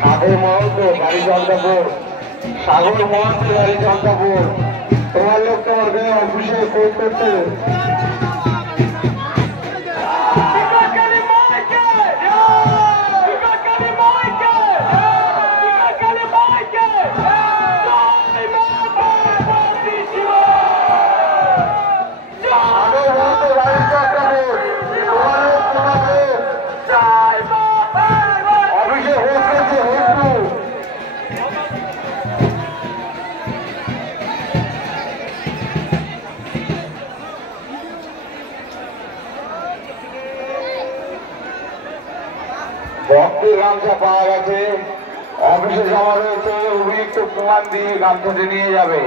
সাগর মহন্ত বাড়ি চন্দ্রপুর, সাগর মহন্ত বাড়ি চন্দ্রপুর। তোমার লোক তোমার অফিসে ফোন করতে ভক্তের গামছা পাওয়া গেছে, অফিসে জমা রয়েছে, অভিযুক্ত প্রমাণ দিয়ে গামছাটি নিয়ে যাবে।